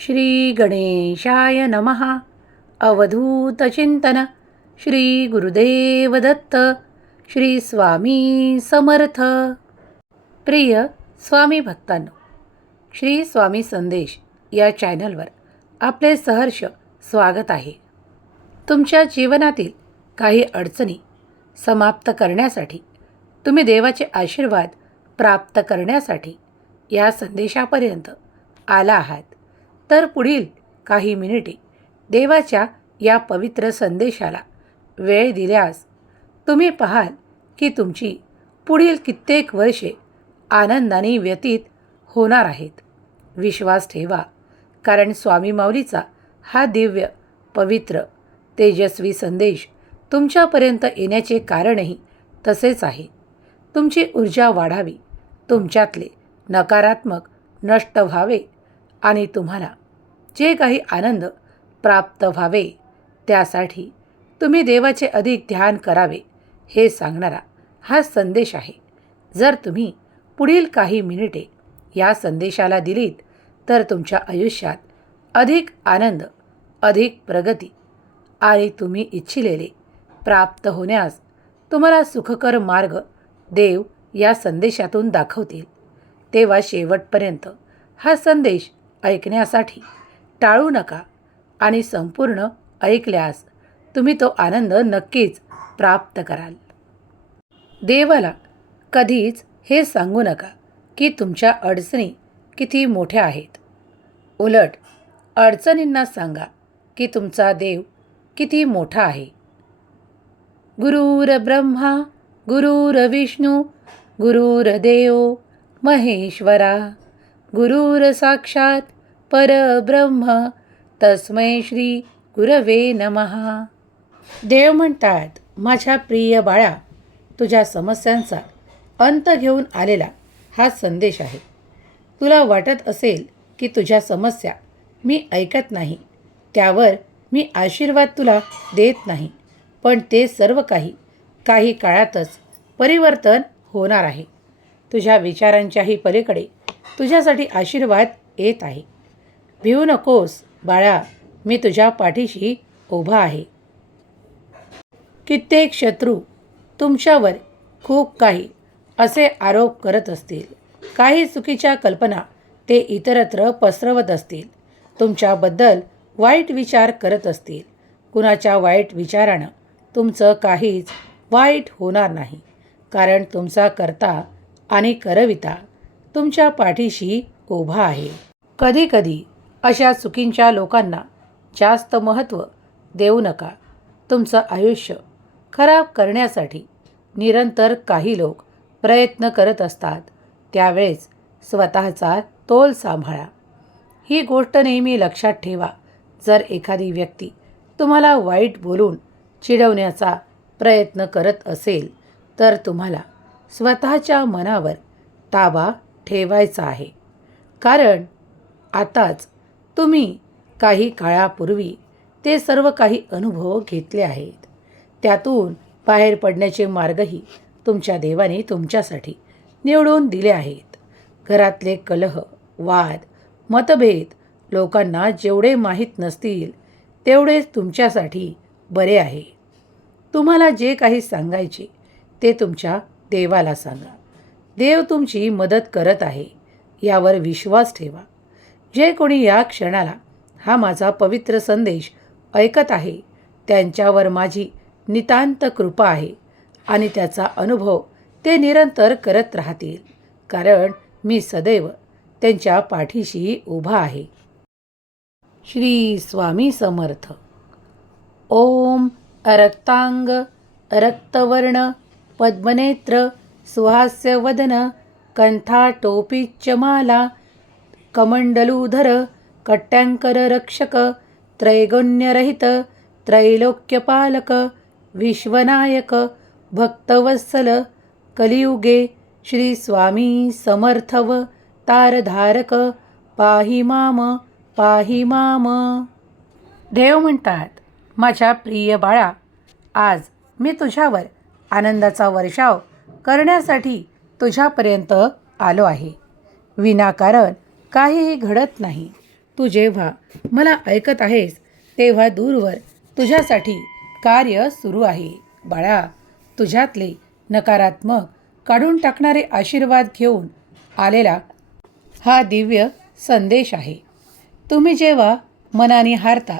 श्री गणेशाय नमः अवधूतचिंतन श्री गुरुदेव दत्त। श्री स्वामी समर्थ। प्रिय स्वामी भक्तांनो श्री स्वामी संदेश या चॅनलवर आपले सहर्ष स्वागत आहे. तुमच्या जीवनातील काही अडचणी समाप्त करण्यासाठी तुम्ही देवाचे आशीर्वाद प्राप्त करण्यासाठी या संदेशापर्यंत आला आहात. तर पुढील काही मिनिटे देवाच्या या पवित्र संदेशाला वेळ दिल्यास तुम्ही पाहाल की तुमची पुढील कित्येक वर्षे आनंदाने व्यतीत होणार आहेत. विश्वास ठेवा कारण स्वामी माऊलीचा हा दिव्य पवित्र तेजस्वी संदेश तुमच्यापर्यंत येण्याचे कारणही तसेच आहे. तुमची ऊर्जा वाढावी तुमच्यातले नकारात्मक नष्ट व्हावे आणि तुम्हाला जे काही आनंद प्राप्त व्हावे त्यासाठी तुम्ही देवाचे अधिक ध्यान करावे हे सांगणारा हा संदेश आहे. जर तुम्ही पुढील काही मिनिटे या संदेशाला दिलीत तर तुमच्या आयुष्यात अधिक आनंद अधिक प्रगती आणि तुम्ही इच्छिलेले प्राप्त होण्यास तुम्हाला सुखकर मार्ग देव या संदेशातून दाखवतील. तेव्हा शेवटपर्यंत हा संदेश ऐकण्यासाठी टाळू नका आणि संपूर्ण ऐकल्यास तुम्ही तो आनंद नक्कीच प्राप्त कराल. देवाला कधीच हे सांगू नका की तुमच्या अडचणी किती मोठ्या आहेत. उलट अडचणींना सांगा की तुमचा देव किती मोठा आहे. गुरुर ब्रह्मा गुरुर विष्णू गुरुर्देव महेश्वरा गुरुर साक्षात परब्रह्म. तस्मै श्री गुरवे नमहा देव म्हणतात माझ्या प्रिय बाळा तुझ्या समस्यांचा अंत घेऊन आलेला हा संदेश आहे. तुला वाटत असेल की तुझ्या समस्या मी ऐकत नाही. त्यावर मी आशीर्वाद तुला देत नाही. पण ते सर्व काही काही काळातच परिवर्तन होणार आहे. तुझ्या विचारांच्याही पलीकडे तुझ्यासाठी आशीर्वाद येत आहे. भिवू नकोस बाळा. मी तुझ्या पाठीशी उभा आहे. कित्येक शत्रू तुमच्यावर खूप काही असे आरोप करत असतील. काही चुकीच्या कल्पना ते इतरत्र पसरवत असतील. तुमच्याबद्दल वाईट विचार करत असतील. कुणाच्या वाईट विचारानं तुमचं काहीच वाईट होणार नाही. कारण तुमचा करता आणि करविता तुमच्या पाठीशी उभा आहे. कधीकधी अशा चुकींच्या लोकांना जास्त महत्त्व देऊ नका. तुमचं आयुष्य खराब करण्यासाठी निरंतर काही लोक प्रयत्न करत असतात. त्यावेळेस स्वतःचा तोल सांभाळा. ही गोष्ट नेहमी लक्षात ठेवा. जर एखादी व्यक्ती तुम्हाला वाईट बोलून चिडवण्याचा प्रयत्न करत असेल तर तुम्हाला स्वतःच्या मनावर ताबा ठेवायचा आहे. कारण आताच तुम्ही काही काळापूर्वी ते सर्व काही अनुभव घेतले आहेत. त्यातून बाहेर पडण्याचे मार्गही तुमच्या देवाने तुमच्यासाठी निवडून दिले आहेत. घरातले कलह वाद मतभेद लोकांना जेवढे माहीत नसतील तेवढेच तुमच्यासाठी बरे आहे. तुम्हाला जे काही सांगायचे ते तुमच्या देवाला सांगा. देव तुमची मदत करत आहे यावर विश्वास ठेवा. जे कोणी या क्षणाला हा माझा पवित्र संदेश ऐकत आहे त्यांच्यावर माझी नितांत कृपा आहे आणि त्याचा अनुभव ते निरंतर करत राहतील कारण मी सदैव त्यांच्या पाठीशी उभा आहे. श्री स्वामी समर्थ. ओम अरक्तांग रक्तवर्ण पद्मनेत्र सुहास्यवदन कंठाटोपीच्यमाला कमंडलूधर कट्ट्यांकर रक्षक त्रैगुण्यरहित त्रैलोक्यपालक विश्वनायक भक्तवत्सल कलियुगे श्री स्वामी समर्थव तारधारक पाही माम पाही माम। देव म्हणतात माझ्या प्रिय बाळा आज मी तुझ्यावर आनंदाचा वर्षाव करण्यासाठी तुझ्यापर्यंत आलो आहे. विनाकारण काहीही घडत नाही. तू जेव्हा मला ऐकत आहेस तेव्हा दूरवर तुझ्यासाठी कार्य सुरू आहे. बाळा तुझ्यातले नकारात्मक काढून टाकणारे आशीर्वाद घेऊन आलेला हा दिव्य संदेश आहे. तुम्ही जेव्हा मनाने हारता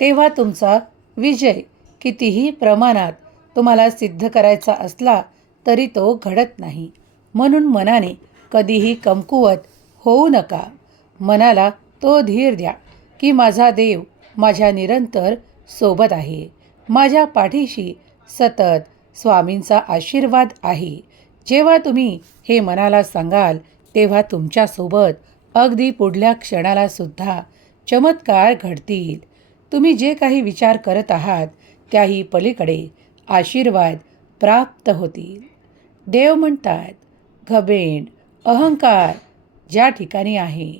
तेव्हा तुमचा विजय कितीही प्रमाणात तुम्हाला सिद्ध करायचा असला तरी तो घडत नाही. म्हणून मनाने कधीही कमकुवत होऊ नका. मनाला तो धीर द्या की माझा देव माझ्या निरंतर सोबत आहे. माझ्या पाठीशी सतत स्वामींचा आशीर्वाद आहे. जेव्हा तुम्ही हे मनाला सांगाल तेव्हा तुमच्यासोबत अगदी पुढल्या क्षणाला सुद्धा चमत्कार घडतील. तुम्ही जे काही विचार करत आहात त्याही पलीकडे आशीर्वाद प्राप्त होतील. देव म्हणतात घबेंड अहंकार ज्या ठिकाणी आहे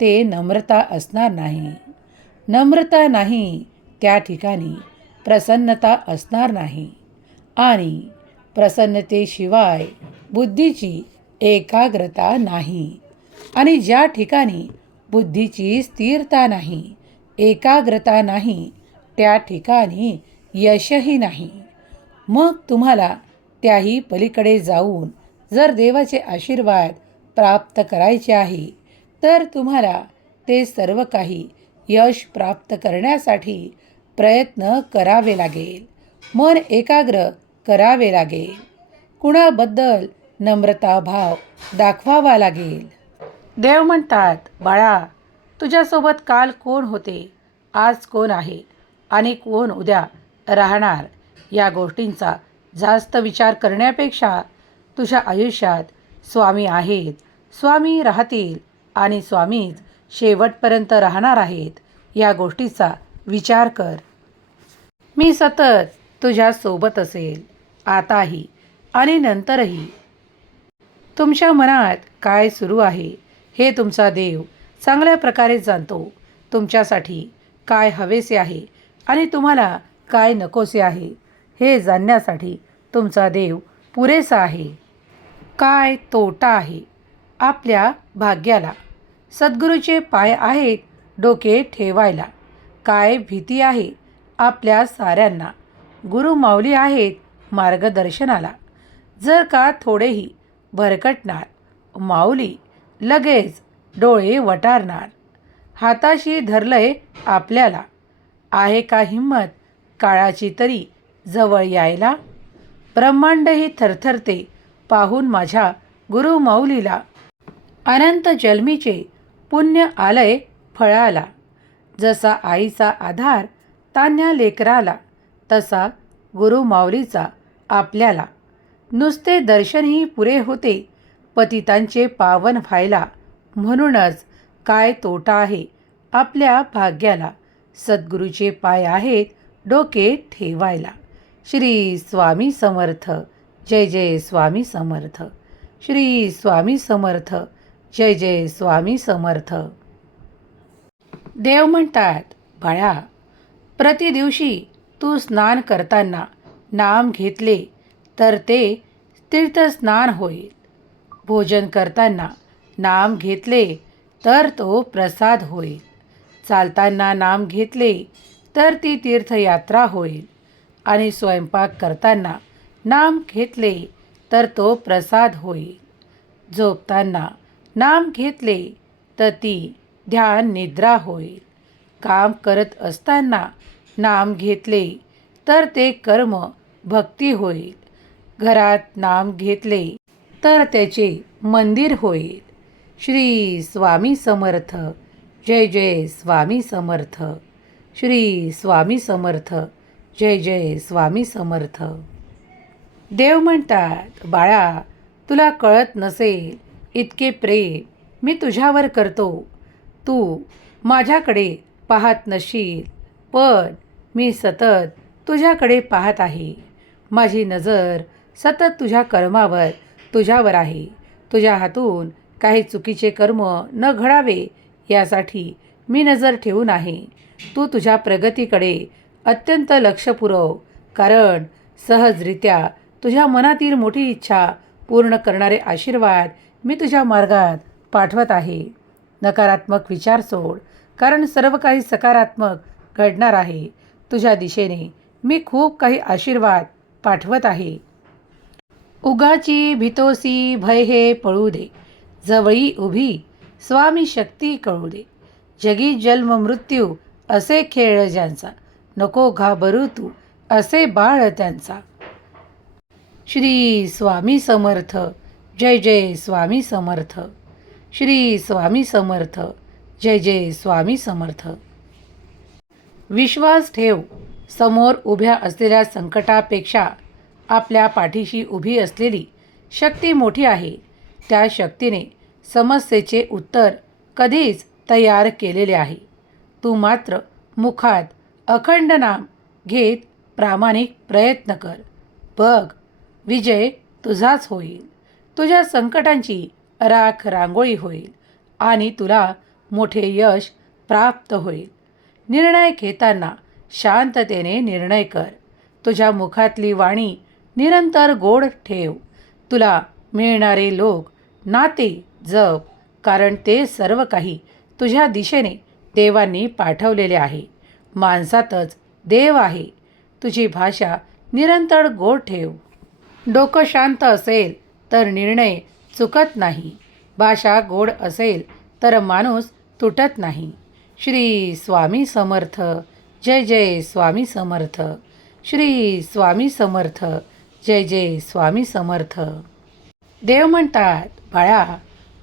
ते नम्रता असणार नाही. नम्रता नाही त्या ठिकाणी प्रसन्नता असणार नाही. आणि प्रसन्नतेशिवाय बुद्धीची एकाग्रता नाही. आणि ज्या ठिकाणी बुद्धीची स्थिरता नाही एकाग्रता नाही त्या ठिकाणी यशही नाही. मग तुम्हाला त्याही पलीकडे जाऊन जर देवाचे आशीर्वाद प्राप्त करायचे आहे तर तुम्हाला ते सर्व काही यश प्राप्त करण्यासाठी प्रयत्न करावे लागेल. मन एकाग्र करावे लागेल. कुणाबद्दल नम्रता भाव दाखवावा लागेल. देव म्हणतात बाळा तुझ्यासोबत काल कोण होते? आज कोण आहे? आणि कोण उद्या राहणार? या गोष्टींचा जास्त विचार करण्यापेक्षा तुझ्या आयुष्यात स्वामी आहेत. स्वामी राहतील आणि स्वामीच शेवटपर्यंत राहणार आहेत या गोष्टीचा विचार कर. मी सतत तुझ्या सोबत असेल आताही आणि नंतरही. तुमच्या मनात काय सुरू आहे हे तुमचा देव चांगल्या प्रकारे जाणतो. तुमच्यासाठी काय हवेसे आहे आणि तुम्हाला काय नकोसे आहे हे जाणण्यासाठी तुमचा देव पुरेसा आहे. काय तोटा आहे आपल्या भाग्याला. सद्गुरूचे पाय आहेत डोके ठेवायला. काय भीती आहे आपल्या साऱ्यांना. गुरु माऊली आहेत मार्गदर्शनाला. जर का थोडेही भरकटणार माऊली लगेच डोळे वटारणार. हाताशी धरलंय आपल्याला. आहे का हिंमत काळाची तरी जवळ यायला? ब्रह्मांडही थरथरते पाहून माझ्या गुरुमाऊलीला अनंत जन्मीचे पुण्य आलय फळाला. जसा आईचा आधार तान्या लेकराला तसा गुरु माऊलीचा आपल्याला. नुसते दर्शनही पुरे होते पतितांचे पावन व्हायला. म्हणूनच काय तोटा आहे आपल्या भाग्याला. सद्गुरूचे पाय आहेत डोके ठेवायला. श्री स्वामी समर्थ. जय जय स्वामी समर्थ. श्री स्वामी समर्थ. जय जय स्वामी समर्थ. देव म्हणतात बाळा प्रतिदिवशी तू स्नान करताना नाम घेतले तर ते तीर्थस्नान होईल. भोजन करताना नाम घेतले तर तो प्रसाद होईल. चालताना नाम घेतले तर ती तीर्थयात्रा होईल. आणि स्वयंपाक करताना नाम घेतले तर तो प्रसाद होईल. झोपताना नाम घेतले तर ती ध्यान निद्रा होईल. काम करत असताना नाम घेतले तर ते कर्म भक्ती होईल. घरात नाम घेतले तर त्याचे मंदिर होईल. श्री स्वामी समर्थ. जय जय स्वामी समर्थ. श्री स्वामी समर्थ. जय जय स्वामी समर्थ. देव म्हणतात बाळा तुला कळत नसेल इतके प्रेम मी तुझ्यावर करतो. तू माझ्याकडे पाहत नशील पण मी सतत तुझ्याकडे पाहत आहे. माझी नजर सतत तुझ्या कर्मावर तुझ्यावर आहे. तुझ्या हातून काही चुकीचे कर्म न घडावे यासाठी मी नजर ठेवून आहे. तू तुझ्या प्रगतीकडे अत्यंत लक्ष पुरव कारण सहजरित्या तुझ्या मनातील मोठी इच्छा पूर्ण करणारे आशीर्वाद मी तुझ्या मार्गात पाठवत आहे. नकारात्मक विचार सोड कारण सर्व काही सकारात्मक घडणार आहे. तुझ्या दिशेने मी खूप काही आशीर्वाद पाठवत आहे. उगाची भितोसी भय हे पळू दे. जवळी उभी स्वामी शक्ती कळू दे. जगी जन्म मृत्यू असे खेळ ज्यांचा. नको घाबरू तू असे बाळ त्यांचा. श्री स्वामी समर्थ. जय जय स्वामी समर्थ. श्री स्वामी समर्थ जय जय स्वामी समर्थ. विश्वास ठेव समोर उभ्या असलेल्या संकटापेक्षा आपल्या पाठीशी उभी असलेली शक्ती मोठी आहे. त्या शक्तीने समस्येचे उत्तर कधीच तयार केलेले आहे. तू मात्र मुखात अखंड नाम घेत प्रामाणिक प्रयत्न कर. बघ विजय तुझाच होईल. तुझ्या संकटांची राख रांगोळी होईल आणि तुला मोठे यश प्राप्त होईल. निर्णय घेताना शांततेने निर्णय कर. तुझ्या मुखातली वाणी निरंतर गोड ठेव. तुला मिळणारे लोक नाते जप कारण ते सर्व काही तुझ्या दिशेने देवांनी पाठवलेले आहे. माणसातच देव आहे. तुझी भाषा निरंतर गोड ठेव. डोकं शांत असेल तर निर्णय चुकत नाही. भाषा गोड असेल तर माणूस तुटत नाही. श्री स्वामी समर्थ. जय जय स्वामी समर्थ. श्री स्वामी समर्थ. जय जय स्वामी समर्थ. देव म्हणतात बाळा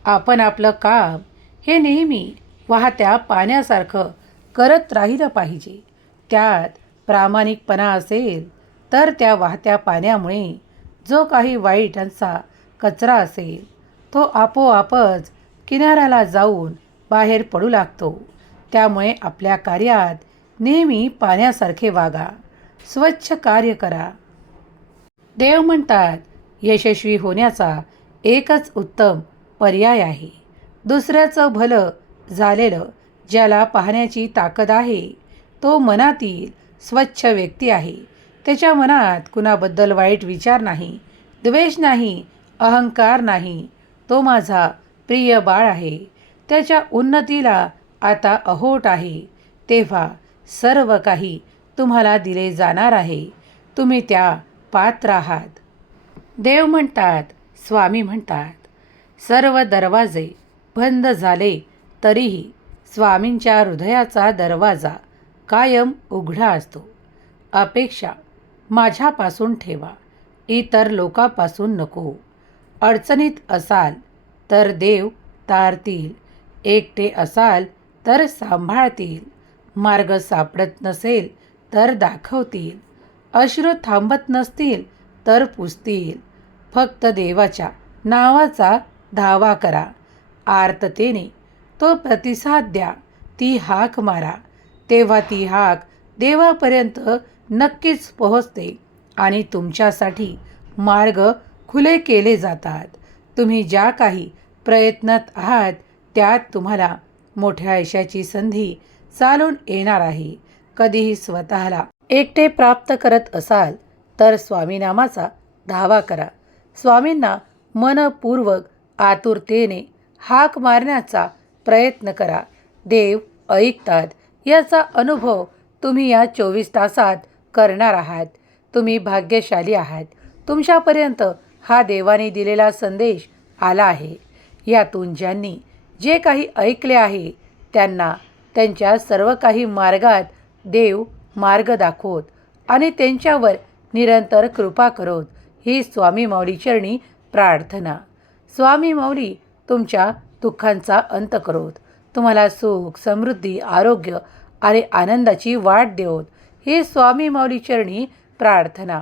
आपण आपलं काम हे नेहमी वाहत्या पाण्यासारखं करत राहिलं पाहिजे. त्यात प्रामाणिकपणा असेल तर त्या वाहत्या पाण्यामुळे जो काही वाईटांचा कचरा असेल तो आपोआपच किनाऱ्याला जाऊन बाहेर पडू लागतो. त्यामुळे आपल्या कार्यात नेहमी पाण्यासारखे वागा. स्वच्छ कार्य करा. देव म्हणतात यशस्वी होण्याचा एकच उत्तम पर्याय आहे. दुसऱ्याचं भलं झालेलं ज्याला पाहण्याची ताकद आहे तो मनातील स्वच्छ व्यक्ती आहे. त्याच्या मनात कुणाबद्दल वाईट विचार नाही द्वेष नाही अहंकार नाही. तो माझा प्रिय बाळ आहे. त्याच्या उन्नतीला आता अहोट आहे. तेव्हा सर्व काही तुम्हाला दिले जाणार आहे. तुम्ही त्या पात्र आहात. देव म्हणतात स्वामी म्हणतात सर्व दरवाजे बंद झाले तरीही स्वामींच्या हृदयाचा दरवाजा कायम उघडा असतो. अपेक्षा माझ्यापासून ठेवा. इतर लोकांपासून नको. अडचणीत असाल तर देव तारतील. एकटे असाल तर सांभाळतील. मार्ग सापडत नसेल तर दाखवतील. अश्रू थांबत नसतील तर पुसतील. फक्त देवाच्या नावाचा धावा करा. आर्ततेने तो प्रतिसाद द्या. ती हाक मारा. तेव्हा ती हाक देवापर्यंत नक्कीच पोहोचते आणि तुमच्यासाठी मार्ग खुले केले जातात. तुम्ही ज्या काही प्रयत्नात आहात त्यात तुम्हाला मोठ्या यशाची संधी चालून येणार आहे. कधीही स्वतःला एकटे प्राप्त करत असाल तर स्वामीनामाचा धावा करा. स्वामींना मनपूर्वक आतुरतेने हाक मारण्याचा प्रयत्न करा. देव ऐकतात याचा अनुभव तुम्ही या चोवीस तासात करणार आहात. तुम्ही भाग्यशाली आहात. तुमच्यापर्यंत हा देवाने दिलेला संदेश आला आहे. यातून ज्यांनी जे काही ऐकले आहे त्यांना त्यांच्या सर्व काही मार्गात देव मार्ग दाखवत आणि त्यांच्यावर निरंतर कृपा करोत. ही स्वामी माऊलीचरणी प्रार्थना. स्वामी माऊली तुमच्या दुःखांचा अंत करोत. तुम्हाला सुख समृद्धी आरोग्य आणि आनंदाची वाट देवत. ही स्वामी माऊलीचरणी प्रार्थना.